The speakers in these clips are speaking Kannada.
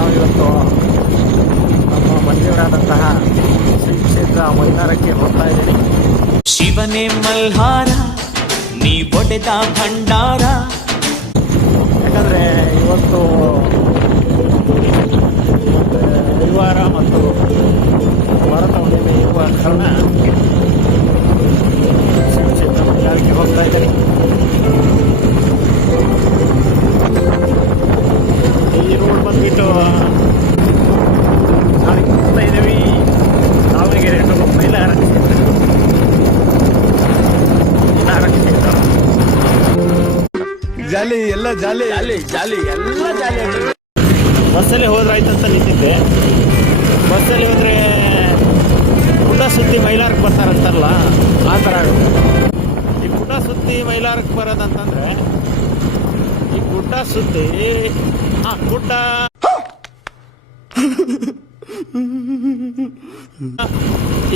ನಾವು ಇವತ್ತು ನಮ್ಮ ಮಂದಿರಾದಂತಹ ಶ್ರೀ ಕ್ಷೇತ್ರ ಮೈದಾರಕ್ಕೆ ಹೋಗ್ತಾ ಇದ್ದೀನಿ ಶಿವನೇ ಮಲ್ಹಾರ ನೀ ಒಡೆದ ಭಂಡಾರ ಯಾಕಂದರೆ ಇವತ್ತು ರವಿವಾರ ಮತ್ತು ಭಾರತ ಹುಣ್ಣಿಮೆ ಇರುವ ಕಾರಣ ಶ್ರೀ ಕ್ಷೇತ್ರ ಮೈದಾನಕ್ಕೆ ಹೋಗ್ತಾ ಇದ್ದೀನಿ ಈ ರೋಡ್ ಬಂದ್ಬಿಟ್ಟು ನಾಳೆ ಹೋಗ್ತಾ ಇದ್ದೀವಿ ದಾವಣಗೆರೆ ಟು ಮೈಲಾರ ಕ್ಷೇತ್ರ ಮೈಲಾರ ಕ್ಷೇತ್ರ ಜಾಲಿ ಜಾಲಿ ಎಲ್ಲ ಜಾಲಿ. ಬಸ್ಸಲ್ಲಿ ಹೋದ್ರೆ ಆಯ್ತು ಅಂತ ನಿಂತಿದ್ದೆ ಬಸ್ಸಲ್ಲಿ ಹೋದ್ರೆ ಗುಡ್ಡ ಸುತ್ತಿ ಮೈಲಾರಕ್ಕೆ ಬರ್ತಾರಂತಾರಲ್ಲ ಆ ಥರ ಆಗುತ್ತೆ. ಈ ಗುಡ್ಡ ಸುತ್ತಿ ಮೈಲಾರಕ್ಕೆ ಬರೋದಂತಂದ್ರೆ ಈ ಗುಡ್ಡ ಸುತ್ತಿ ಹಾ ಗುಡ್ಡ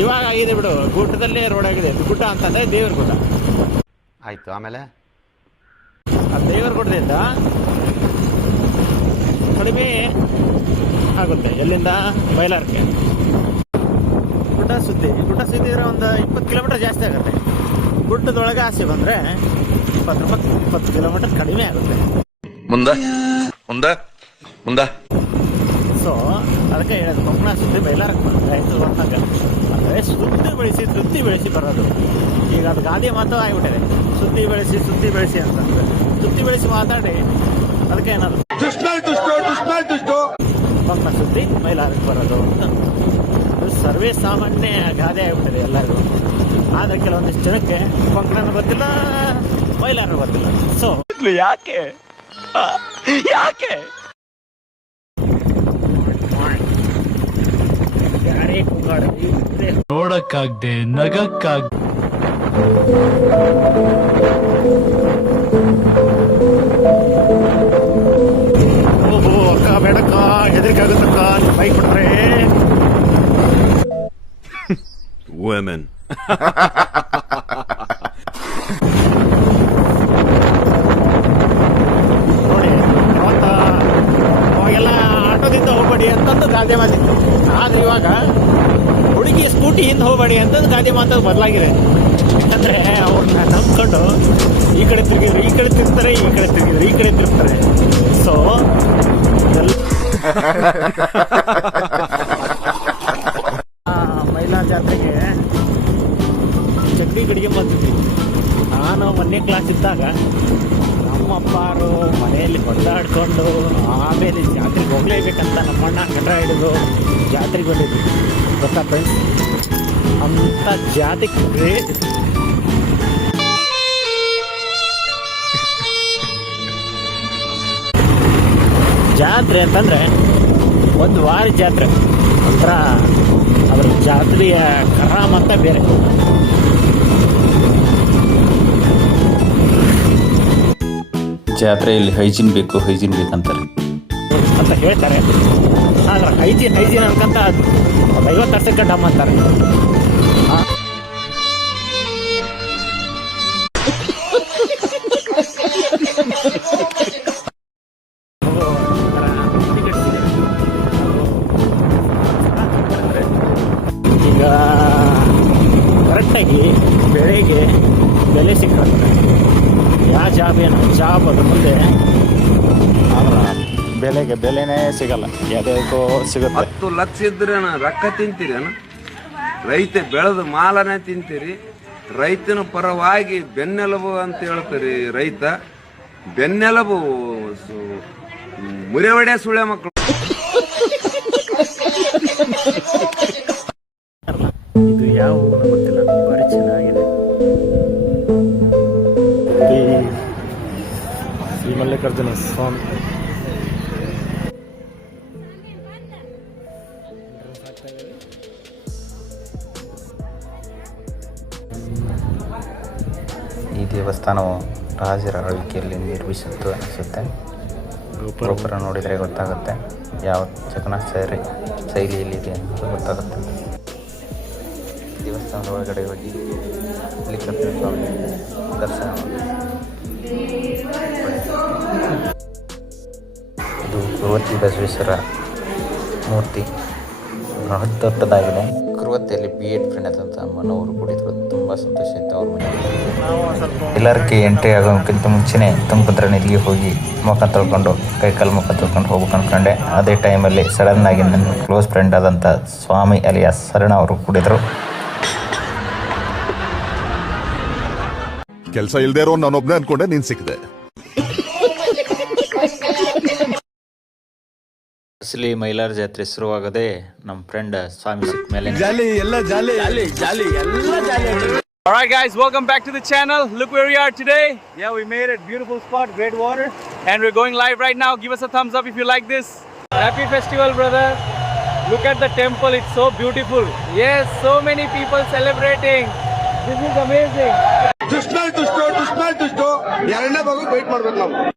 ಇವಾಗ ಆಗಿದೆ ಬಿಡು ಗುಡ್ಡದಲ್ಲೇ ರೋಡ್ ಆಗಿದೆ ಗುಡ್ಡ ಅಂತಂದ್ರೆ ದೇವ್ರ ಗುಡ್ಡ. ಆಯ್ತು ಆಮೇಲೆ? ಆ ದೇವರ ಗುಡ್ಡದಿಂದ ಕಡಿಮೆ ಆಗುತ್ತೆ ಎಲ್ಲಿಂದ ಬಯಲಾರಕ್ಕೆ. ಗುಡ್ಡ ಸುದ್ದಿ ಗುಡ್ಡ ಸುದ್ದಿ ಇದ್ರೆ ಒಂದು ಇಪ್ಪತ್ತು ಕಿಲೋಮೀಟರ್ ಜಾಸ್ತಿ ಆಗುತ್ತೆ. ಗುಡ್ಡದೊಳಗೆ ಆಸೆ ಬಂದರೆ ಇಪ್ಪತ್ತು ರೂಪಾಯಿ ಇಪ್ಪತ್ತು ಕಿಲೋಮೀಟರ್ ಕಡಿಮೆ ಆಗುತ್ತೆ. ಮುಂದೆ ಮುಂದ ಮುಂದ. ಸೊ ಅದಕ್ಕೆ ಹೇಳೋದು ಕೊಂಕಣ ಸುದ್ದಿ ಬಯಲಾರಕ್ಕೆ ಬಂದರೆ ಅಂದಾಗ ಅಂದರೆ ಸುದ್ದಿ ಬೆಳೆಸಿ ಸುದ್ದಿ ಬೆಳೆಸಿ ಬರೋದು. ಈಗ ಅದು ಗಾದೆ ಮಾತು ಆಗಿಬಿಟ್ಟಿದೆ. ಸುದ್ದಿ ಬೆಳೆಸಿ ಸುದ್ದಿ ಬೆಳೆಸಿ ಅಂತ ಸುದ್ದಿ ಬೆಳೆಸಿ ಮಾತಾಡಿ. ಅದಕ್ಕೆ ಏನಾದ್ರು ಕೊಂಕಣ ಸುದ್ದಿ ಮೈಲಾರಕ್ಕೆ ಬರೋದು ಸರ್ವೇ ಸಾಮಾನ್ಯ ಗಾದೆ ಆಗ್ಬಿಟ್ಟಿದೆ ಎಲ್ಲರಿಗೂ. ಆದರೆ ಕೆಲವೊಂದಿಷ್ಟು ಜನಕ್ಕೆ ಕೊಂಕಣ ಗೊತ್ತಿಲ್ಲ ಮೈಲಾರ ಗೊತ್ತಿಲ್ಲ. ಸೊ ಯಾಕೆ? ಯಾಕೆ? ನೋಡಕ್ಕಾಗ್ದೆ ನಗಕ್ಕಾಗ್ women ನೋಡಿ ಅವತ್ತ ಅವಾಗೆಲ್ಲ ಆಟೋದಿಂದ ಹೋಗ್ಬೇಡಿ ಅಂತಂದು ಗಾದೆ ಮಾತಿತ್ತು ಆದ್ರೆ ಇವಾಗ ಹುಡುಗಿ ಸ್ಕೂಟಿ ಹಿಂದೆ ಹೋಗ್ಬೇಡಿ ಅಂತಂದು ಗಾದೆ ಮಾತು ಬದಲಾಗಿದೆ ಯಾಕಂದ್ರೆ ಅವ್ರನ್ನ ನಂಬ್ಕೊಂಡು ಈ ಕಡೆ ತಿರುಗಿದ್ರು ಈ ಕಡೆ ತಿರ್ತಾರೆ ಈ ಕಡೆ ತಿರುಗಿದ್ರು ಈ ಕಡೆ ತಿರ್ತಾರೆ ಸೊ ಮಹಿಳಾ ಜಾತ್ರೆಗೆ ಚಕ್ರಿ ಗಡಿಗೆ ಬಂದಿದ್ವಿ. ನಾನು ಮೊನ್ನೆ ಕ್ಲಾಸ್ ಇದ್ದಾಗ ನಮ್ಮಪ್ಪರು ಮನೆಯಲ್ಲಿ ಹೊಡೆದಾಡ್ಕೊಂಡು ಆಮೇಲೆ ಜಾತ್ರೆಗೆ ಹೋಗ್ಲೇಬೇಕಂತ ನಮ್ಮಣ್ಣ ಕಂಡ ಹಿಡಿದು ಜಾತ್ರೆಗೆ ಬಂದಿದ್ವಿ. ಗೊತ್ತಾ ಫ್ರೆಂಡ್ಸ್ ಅಂಥ ಜಾತಿ ಗ್ರೇಟ್ ಜಾತ್ರೆ ಅಂತಂದ್ರೆ ಒಂದು ವಾರ ಜಾತ್ರೆ. ಒಂಥರ ಅದರ ಜಾತ್ರೆಯ ಕರಾಮತ್ತ ಬೇರೆ. ಜಾತ್ರೆಯಲ್ಲಿ ಹೈಜಿನ್ ಬೇಕು ಹೈಜಿನ್ ಬೇಕಂತಾರೆ. ಅಂತ ಹೇಳ್ತಾರೆ. ಆದ್ರೆ ಹೈಜಿನ್ ಹೈಜಿನ್ ಅನ್ಕಂತ ಒಂದು ಐವತ್ತು ವರ್ಷಕ್ಕೆ ಡಮ್ ಅಂತಾರೆ. ಜಾಬ್ ಏನು ಜಾಬ್ ಅದ್ರ ಮುಂದೆ? ಆದ್ರ ಬೆಲೆಗೆ ಬೆಲೆನೇ ಸಿಗಲ್ಲ. ಯಾವುದಕ್ಕೂ ಸಿಗುತ್ತೆ. ಹತ್ತು ಲಕ್ಷ ರಕ್ಕ ರೊಕ್ಕ ತಿಂತೀರೇನ ರೈತ ಬೆಳೆದ ಮಾಲನೇ ತಿಂತೀರಿ. ರೈತನ ಪರವಾಗಿ ಬೆನ್ನೆಲುಬು ಅಂತ ಹೇಳ್ತೀರಿ ರೈತ. ಬೆನ್ನೆಲುಬು ಸು- ಮುರೆವಡೆ ಸುಳೆ ಮಕ್ಕಳು ಇದು ಯಾವ ಊರು ಗೊತ್ತಿಲ್ಲ ಮಲ್ಲಿಕಾರ್ಜುನ ಸ್ವಾಮಿ ಈ ದೇವಸ್ಥಾನವು ರಾಜರ ಆಳ್ವಿಕೆಯಲ್ಲಿ ನಿರ್ಮಿಸಿತ್ತು ಅನಿಸುತ್ತೆ. ಗೋಪುರ ನೋಡಿದರೆ ಗೊತ್ತಾಗುತ್ತೆ ಯಾವ ಜಗನ್ನಾಥ ಶೈಲಿ ಶೈಲಿಯಲ್ಲಿದೆ ಅಂತ ಗೊತ್ತಾಗುತ್ತೆ. ದೇವಸ್ಥಾನದ ಒಳಗಡೆ ಹೋಗಿ ಮಲ್ಲಿಕಾರ್ಜುನ ಸ್ವಾಮಿ ದರ್ಶನ. ಭಗವತಿ ಬಸವೇಶ್ವರ ಮೂರ್ತಿ. ಬೃಹತ್ ದೊಡ್ಡದಾಗಿದೆ. ಕುರುವತ್ತಿಯಲ್ಲಿ ಬಿ ಎಡ್ ಫ್ರೆಂಡ್ ಅಂತ ಅಮ್ಮನವರು ಕೂಡಿದ್ರು. ತುಂಬ ಸಂತೋಷ ಇತ್ತು ಅವ್ರ ಮನೆಯಲ್ಲಿ ಎಲ್ಲರಿಗೆ ಎಂಟ್ರಿ ಆಗೋಕ್ಕಿಂತ ಮುಂಚೆನೇ ತುಂಗಭದ್ರಾ ನದಿಗೆ ಹೋಗಿ ಮುಖ ತೊಳ್ಕೊಂಡು ಕೈಕಾಲು ಮುಖ ತೊಳ್ಕೊಂಡು ಹೋಗ್ಬೇಕು ಅನ್ಕೊಂಡೆ. ಅದೇ ಟೈಮಲ್ಲಿ ಸಡನ್ ಆಗಿ ನನ್ನ ಕ್ಲೋಸ್ ಫ್ರೆಂಡ್ ಆದಂಥ ಸ್ವಾಮಿ ಅಲಿಯಾಸ್ ಸರಣ ಅವರು ಕೂಡಿದ್ರು. ಕೆಲಸ ಇಲ್ಲದೆ ಇರೋ ನಾನೊಬ್ಬನೇ ಅನ್ಕೊಂಡೆ, ನೀನು ಸಿಕ್ಕಿದೆ. ಅಸಲಿ ಮೈಲಾರ ಜಾತ್ರೆ ಶುರುವಾಗದೆ ನಮ್ಮ ಫ್ರೆಂಡ್ ಸ್ವಾಮಿ ಸಿಕ್ಕ ಮೇಲೆ ಜಾಲಿ ಎಲ್ಲ ಜಾಲಿ ಜಾಲಿ ಜಾಲಿ ಎಲ್ಲ ಜಾಲಿ Alright guys, welcome back to the channel. Look where we are today. Yeah, we made it. Beautiful spot, great water. And we're going live right now. Give us a thumbs up if you like this. Happy festival, brother. Look at the temple, it's so beautiful. Yes, so many people celebrating. This is amazing. ದುಷ್ಟ ದುಷ್ಟ ದುಷ್ಟ ದುಷ್ಟ ಎರಡನೇ wait ವೇಟ್ ಮಾಡ್ಬೇಕು ನಾವು